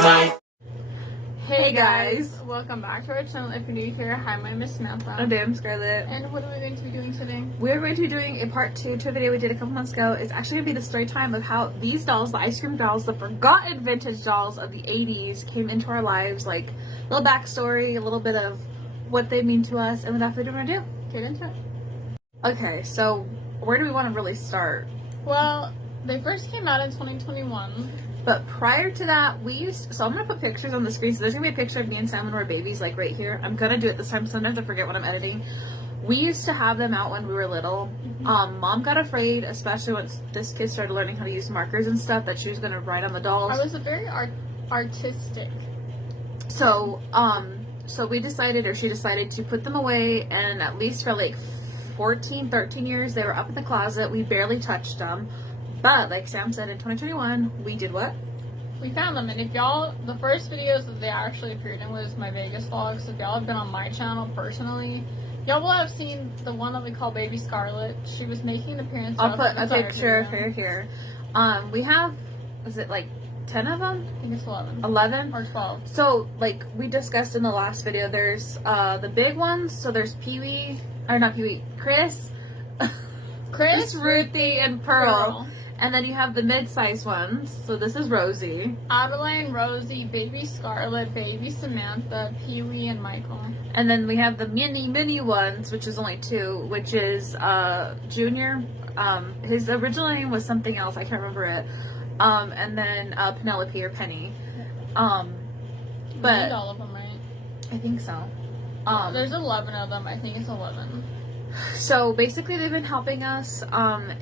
Hey guys, welcome back to our channel. If you're new here, hi, my name is Samantha. And I'm Scarlett. And what are we going to be doing today? We're going to be doing a part 2 to a video we did a couple months ago. It's actually going to be the story time of how these dolls, the ice cream dolls, the forgotten vintage dolls of the 80s came into our lives. Like, a little backstory, a little bit of what they mean to us, and without further ado, Get into it. Okay, so where do we want to really start? Well, they first came out in 2021. But prior to that, so I'm going to put pictures on the screen. So there's going to be a picture of me and Sam when we're babies, like right here. I'm going to do it this time. Sometimes I forget when I'm editing. We used to have them out when we were little. Mom got afraid, especially once this kid started learning how to use markers and stuff, that she was going to write on the dolls. I was a very artistic. So, so we decided, or she decided, to put them away. And at least for like 14, 13 years, they were up in the closet. We barely touched them. But, like Sam said, in 2021, we did what? We found them, and if y'all, the first videos that they actually appeared in was my Vegas vlog, so if y'all have been on my channel personally, y'all will have seen the one that we call Baby Scarlett. She was making an appearance. I'll put a picture of her here. We have, is it like 10 of them? I think it's 11. 11? Or 12. So, like we discussed in the last video, there's the big ones, so there's Pee-wee, or not Pee-wee, Chris, Ruthie, and Pearl. And then you have the mid-sized ones. So this is Rosie. Adeline, Rosie, Baby Scarlett, Baby Samantha, Pee-wee, and Michael. And then we have the mini ones, which is only 2, which is Junior. His original name was something else. I can't remember it. And then Penelope or Penny. But need all of them, right? I think so. There's 11 of them. I think it's 11. So basically they've been helping us.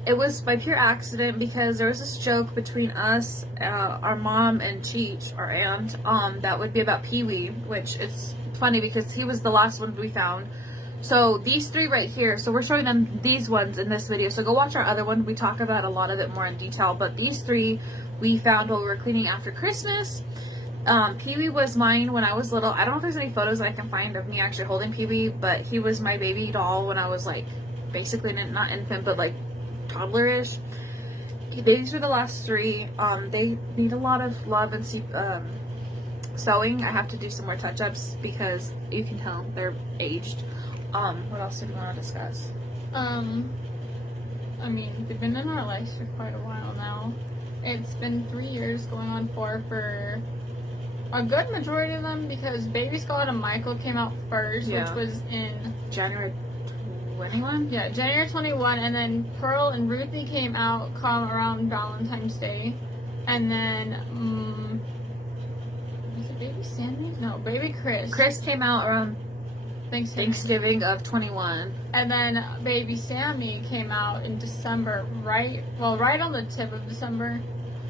It was by pure accident because there was this joke between us, our mom and Cheech, our aunt, that would be about Pee-wee, which is funny because he was the last one we found. So these 3 right here, so we're showing them these ones in this video, so go watch our other one. We talk about a lot of it more in detail, but these 3 we found while we were cleaning after Christmas. Pee-wee was mine when I was little. I don't know if there's any photos I can find of me actually holding Pee-wee, but he was my baby doll when I was like basically not infant but like toddlerish. These are the last 3. They need a lot of love and sewing. I have to do some more touch-ups because you can tell they're aged. What else do we want to discuss? I mean, they've been in our lives for quite a while now. It's been 3 years going on 4 for a good majority of them, because Baby Scarlett and Michael came out first, which was in January 21? Yeah, January 21, and then Pearl and Ruthie came out around Valentine's Day. And then, was it Baby Sammy? No, Baby Chris. Chris came out around Thanksgiving of 21. And then Baby Sammy came out in December, right on the tip of December.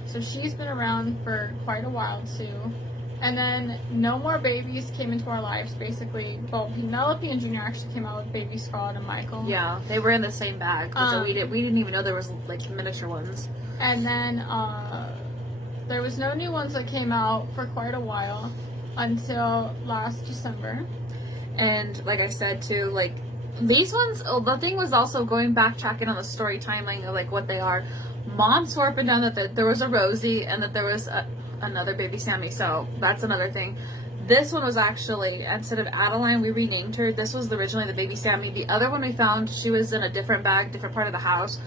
So she's been around for quite a while too. And then no more babies came into our lives, basically. Well, Penelope and Junior actually came out with Baby Scarlett and Michael. Yeah, they were in the same bag. So we didn't even know there was like miniature ones. And then there was no new ones that came out for quite a while until last December. And like I said too, like these ones, the thing was also going backtracking on the story timeline of like what they are. Mom swore up and down that there was a Rosie and that there was another Baby Sammy, so that's another thing. This one was actually, instead of Adeline, we renamed her. This was originally the Baby Sammy. The other one we found, she was in a different bag, different part of the house.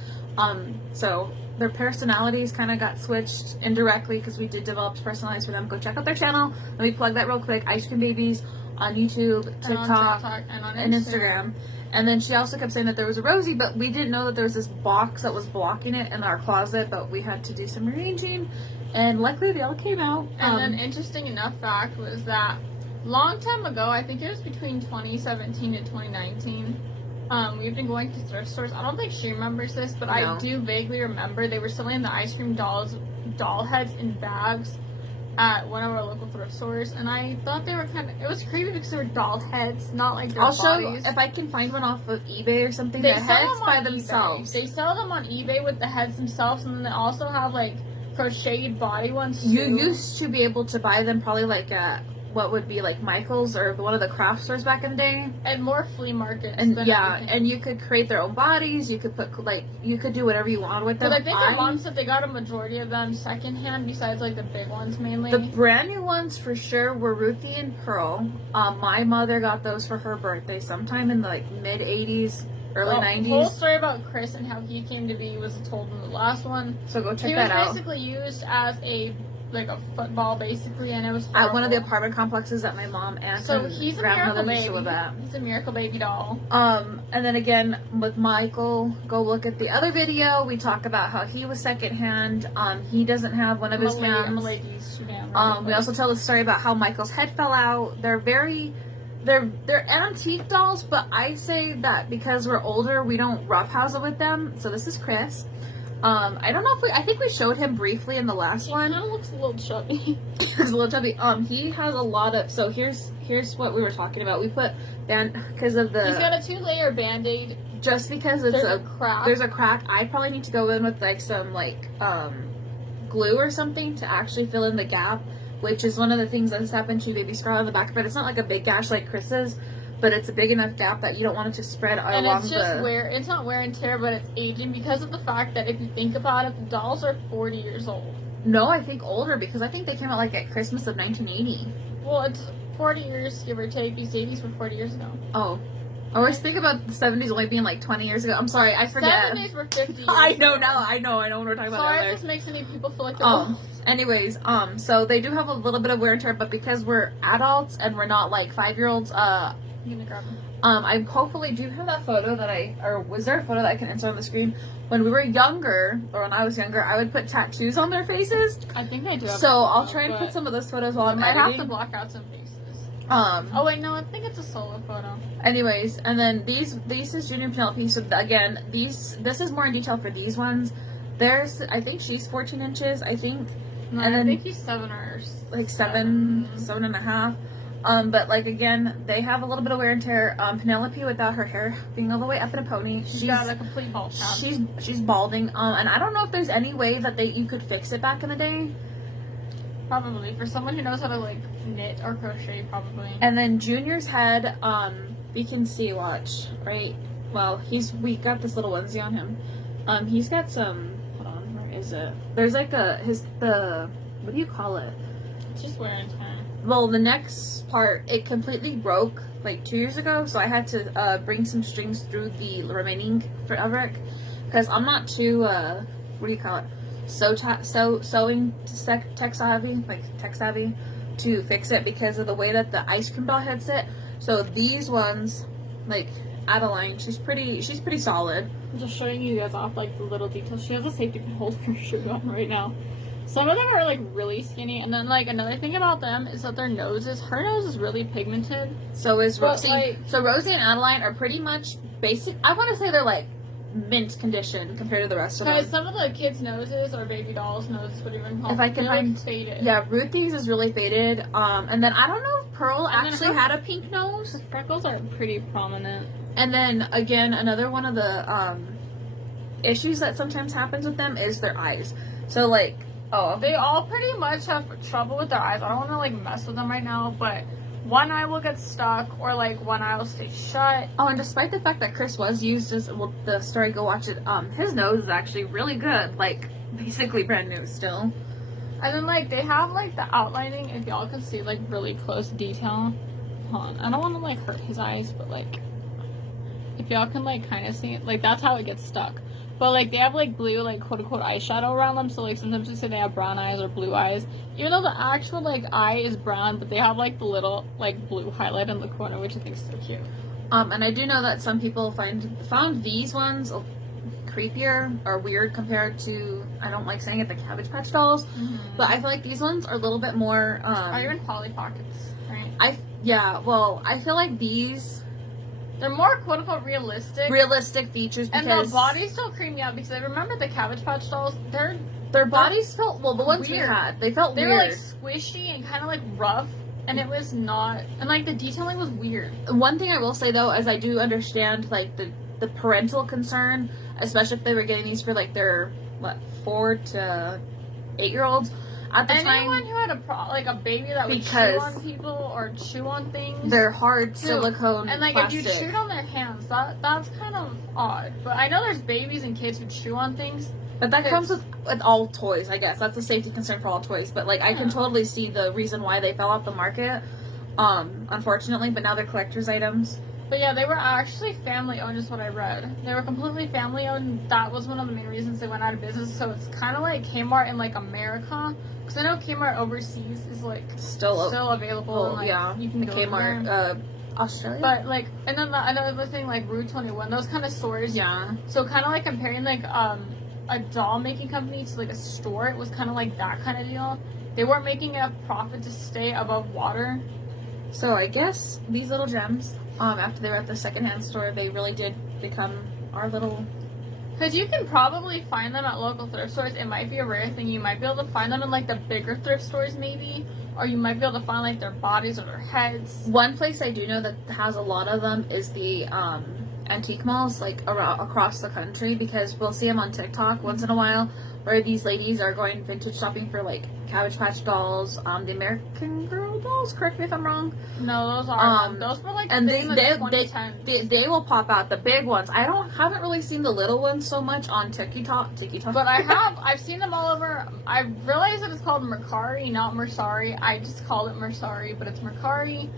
So their personalities kind of got switched indirectly because we did develop personalities for them. Go check out their channel. Let me plug that real quick. Ice Cream Babies on YouTube, TikTok, and on Instagram. And then she also kept saying that there was a Rosie, but we didn't know that there was this box that was blocking it in our closet, but we had to do some rearranging. And luckily they all came out. And an interesting enough fact was that long time ago, I think it was between 2017 and 2019, we've been going to thrift stores. I don't think she remembers this, but no. I do vaguely remember they were selling the ice cream doll heads in bags at one of our local thrift stores, and I thought they were it was creepy because they were doll heads, not like their bodies. I'll show if I can find one off of eBay or something. The heads by themselves. They sell them on eBay with the heads themselves, and then they also have like crocheted body ones too. You used to be able to buy them probably like at what would be like Michael's or one of the craft stores back in the day, and more flea markets. And than yeah, everything. and you could create their own bodies. You could put like you could do whatever you want with them. But I think her mom said they got a majority of them secondhand, besides like the big ones mainly. The brand new ones for sure were Ruthie and Pearl. My mother got those for her birthday sometime in the like mid '80s. Early 90s. The whole story about Chris and how he came to be was told in the last one. So go check that out. He was basically used as a football, basically, and it was horrible. At one of the apartment complexes that my mom and so he's a miracle baby. Used to live at. He's a miracle baby doll. And then again with Michael, go look at the other video. We talk about how he was secondhand. He doesn't have one of his hands. We also tell the story about how Michael's head fell out. They're antique dolls, but I say that because we're older, we don't roughhouse it with them. So this is Chris. I don't know if I think we showed him briefly in the last one. He kind of looks a little chubby. He's a little chubby. He has a lot of, so here's what we were talking about. We put because of the. He's got a 2-layer band-aid. Just because there's a crack. There's a crack. I probably need to go in with like some glue or something to actually fill in the gap. Which is one of the things that has happened to baby Scarlett on the back of it. It's not like a big gash like Chris's, but it's a big enough gap that you don't want it to spread along the... And it's just it's not wear and tear, but it's aging because of the fact that if you think about it, the dolls are 40 years old. No, I think older, because I think they came out like at Christmas of 1980. Well, it's 40 years, give or take. These babies were 40 years ago. Oh. I always think about the 70s only being like 20 years ago. I'm sorry, I forget. 70s were 50 years I know ago. now. I know what we're talking about. Sorry if this makes any people feel like they're old. Anyways, so they do have a little bit of wear and tear, but because we're adults and we're not like 5-year-olds, You gonna grab them? I hopefully do have that photo or was there a photo that I can insert on the screen? When we were younger, or when I was younger, I would put tattoos on their faces. I think they do. So I'll try and put some of those photos while I'm editing. I have editing. to block out some faces. Oh wait, no, I think it's a solo photo. Anyways, and then these is Junior Penelope. So again, this is more in detail for these ones. I think she's 14 inches, I think. No, and I then, think he's 7 or like 7.5. But like again, they have a little bit of wear and tear. Penelope, without her hair being all the way up in a pony, she's got a complete bald cap. She's balding. And I don't know if there's any way that you could fix it back in the day. Probably for someone who knows how to like knit or crochet, probably. And then Junior's head, we can see. Watch, right? Well, we got this little onesie on him. He's got some. Hold on, where is it? There's like what do you call it? Just wear and tear. Well, the next part, it completely broke like 2 years ago, so I had to bring some strings through the remaining fabric because I'm not too what do you call it? Sewing tech savvy to fix it because of the way that the ice cream doll head sit. So these ones, like Adeline, she's pretty solid. I'm just showing you guys off like the little details. She has a safety pin holder for her shirt on right now. Some of them are like really skinny, and then like another thing about them is that her nose is really pigmented. So is Rosie. Like, so Rosie and Adeline are pretty much basic. I want to say they're like mint condition compared to the rest of them. Some of the kids' noses or baby dolls' noses, whatever you call if I can find, like faded. Yeah, Ruthie's is really faded. And then I don't know if Pearl actually had a pink nose. Her freckles are pretty prominent. And then again, another one of the issues that sometimes happens with them is their eyes. So like, they all pretty much have trouble with their eyes. I don't want to like mess with them right now, but one eye will get stuck or like one eye will stay shut. Oh, and despite the fact that Chris was used as the story, go watch it. His nose is actually really good, like basically brand new still. And then like they have like the outlining, if y'all can see like really close detail. Hold on, I don't want to like hurt his eyes, but like if y'all can like kind of see it, like that's how it gets stuck. But like they have like blue like quote unquote eyeshadow around them, so like sometimes they say they have brown eyes or blue eyes, even though the actual like eye is brown, but they have like the little like blue highlight in the corner, which I think is so cute. And I do know that some people found these ones creepier or weird compared to, I don't like saying it, the Cabbage Patch Dolls, but I feel like these ones are a little bit more are you in Polly Pockets, right? I feel like these, they're more quote-unquote realistic features, because... And the bodies still creep me out, because I remember the Cabbage Patch Dolls, their bodies felt, well, the ones weird. We had, they felt weird. They were, like, squishy and kind of, like, rough, and it was not... And, like, the detailing was weird. One thing I will say, though, is I do understand, like, the parental concern, especially if they were getting these for, like, their, 4 to 8-year-olds. at the anyone time, who had a baby that would chew on people or chew on things, they're hard silicone and like plastic. if you chewed on their hands, that's kind of odd. But I know there's babies and kids who chew on things. But that comes with all toys, I guess. That's a safety concern for all toys. But like I can totally see the reason why they fell off the market, unfortunately. But now they're collector's items. But yeah, they were actually family owned, is what I read. They were completely family owned. That was one of the main reasons they went out of business. So it's kind of like Kmart in like America, because I know Kmart overseas is like still available. And, like, yeah, you can go Kmart, there. Australia. But like, and then another thing like Route 21, those kind of stores. Yeah. So kind of like comparing like a doll making company to like a store, it was kind of like that kind of deal. They weren't making enough profit to stay above water. So I guess these little gems, after they were at the secondhand store, they really did become our little. Because you can probably find them at local thrift stores. It might be a rare thing. You might be able to find them in like the bigger thrift stores maybe. Or you might be able to find like their bodies or their heads. One place I do know that has a lot of them is the antique malls, like across the country, because we'll see them on TikTok once in a while, where these ladies are going vintage shopping for like Cabbage Patch dolls, the American Girl dolls. Correct me if I'm wrong. No, those are those were like and they will pop out the big ones. I haven't really seen the little ones so much on TikTok. But I've seen them all over. I realized that it's called Mercari, not Mersari. I just called it Mersari, but it's Mercari.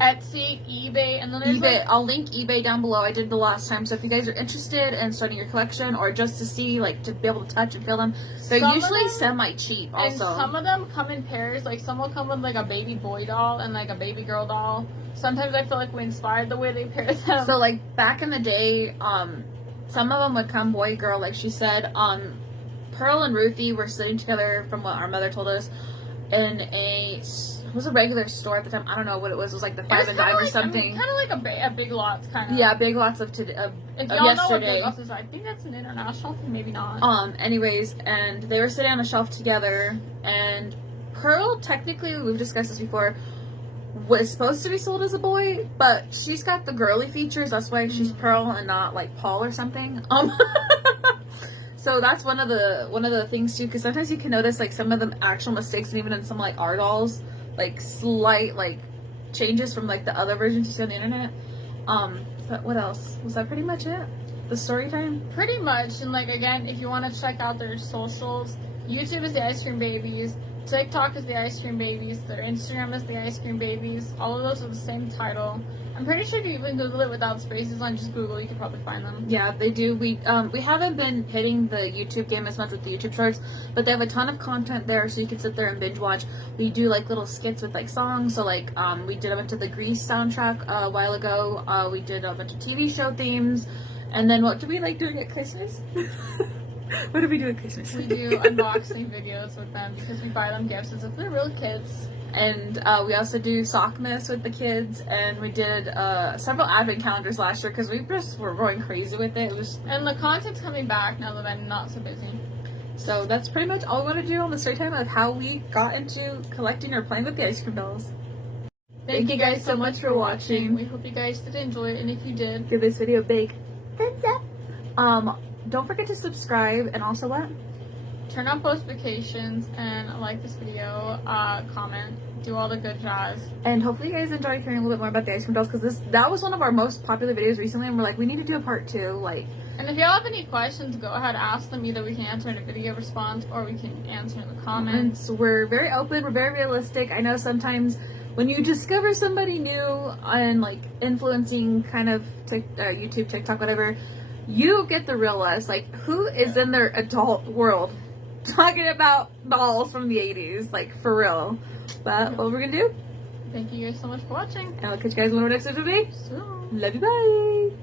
Etsy, eBay, and then there's eBay. I'll link eBay down below. I did the last time, so if you guys are interested in starting your collection or just to see, like, to be able to touch and feel them, they're usually semi-cheap also. And some of them come in pairs. Like, some will come with, like, a baby boy doll and, like, a baby girl doll. Sometimes I feel like we inspired the way they pair them. So, like, back in the day, some of them would come boy, girl, like she said. Pearl and Ruthie were sitting together, from what our mother told us, in it was a regular store at the time. I don't know what it was. It was like the Five and Dime or something. Kind of like a Big Lots kind of. Yeah, Big Lots of if y'all yesterday. know what Big Lots is, I think that's an international thing, maybe not. Anyways, and they were sitting on a shelf together, and Pearl, technically, we've discussed this before, was supposed to be sold as a boy, but she's got the girly features. That's why she's Pearl and not like Paul or something. So that's one of the things too, because sometimes you can notice like some of the actual mistakes, and even in some like our dolls, like slight like changes from like the other versions you see on the internet. But what else? Was that pretty much it? The story time? Pretty much. And like again, if you want to check out their socials, YouTube is the Ice Cream Babies, TikTok is the Ice Cream Babies, their Instagram is the Ice Cream Babies. All of those are the same title. I'm pretty sure if you even Google it without spaces on just Google, you could probably find them. Yeah, they do. We haven't been hitting the YouTube game as much with the YouTube shorts, but they have a ton of content there, so you can sit there and binge watch. We do like little skits with like songs. So like we did a bunch of the Grease soundtrack a while ago. We did a bunch of TV show themes, and then what do we like doing at Christmas? What do we do at Christmas? We do unboxing videos with them because we buy them gifts as if they're real kids. And we also do Sockmas with the kids, and we did several advent calendars last year because we just were going crazy with it. And the content's coming back now that I'm not so busy. So that's pretty much all we want to do on the story time of how we got into collecting or playing with the ice cream dolls. Thank you guys so much for watching. We hope you guys did enjoy it, and if you did, give this video a big thumbs up. Don't forget to subscribe, and also what? Turn on post notifications and like this video, comment, do all the good jazz. And hopefully you guys enjoyed hearing a little bit more about the ice cream dolls, because that was one of our most popular videos recently, and we're like, we need to do a part 2. Like, and if y'all have any questions, go ahead, ask them. Either we can answer in a video response or we can answer in the comments. We're very open, we're very realistic. I know sometimes when you discover somebody new and like influencing kind of YouTube, TikTok, whatever, you get the real us. Like, who is in their adult world talking about dolls from the 80s? Like, for real. But what we're gonna do? Thank you guys so much for watching. And I'll catch you guys when our next video will be. Soon. Love you, bye.